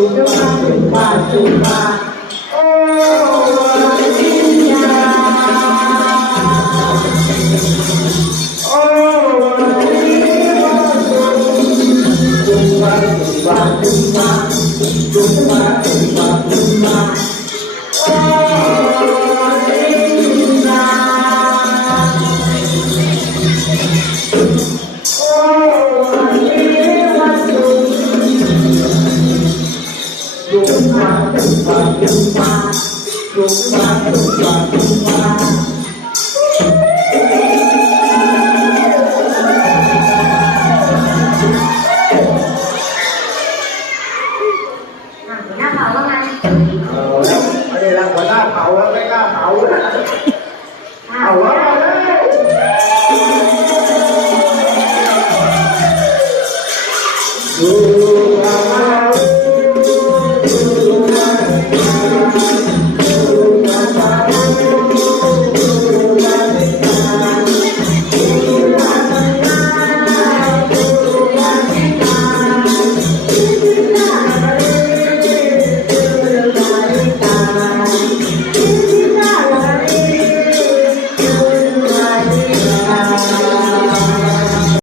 สูงเท่าฟ้าสูงฟ้าสูงฟ้าโอ้วิญญาโอ้วิญญาสูงฟ้าสูงฟ้าสูงฟ้าสูงฟ้าสูงฟ้า หน้าเผาว่ไงไม่ได้รักหัวหน้าเผาแล้วไม่กล้าเผาแล้วเผาแล้ว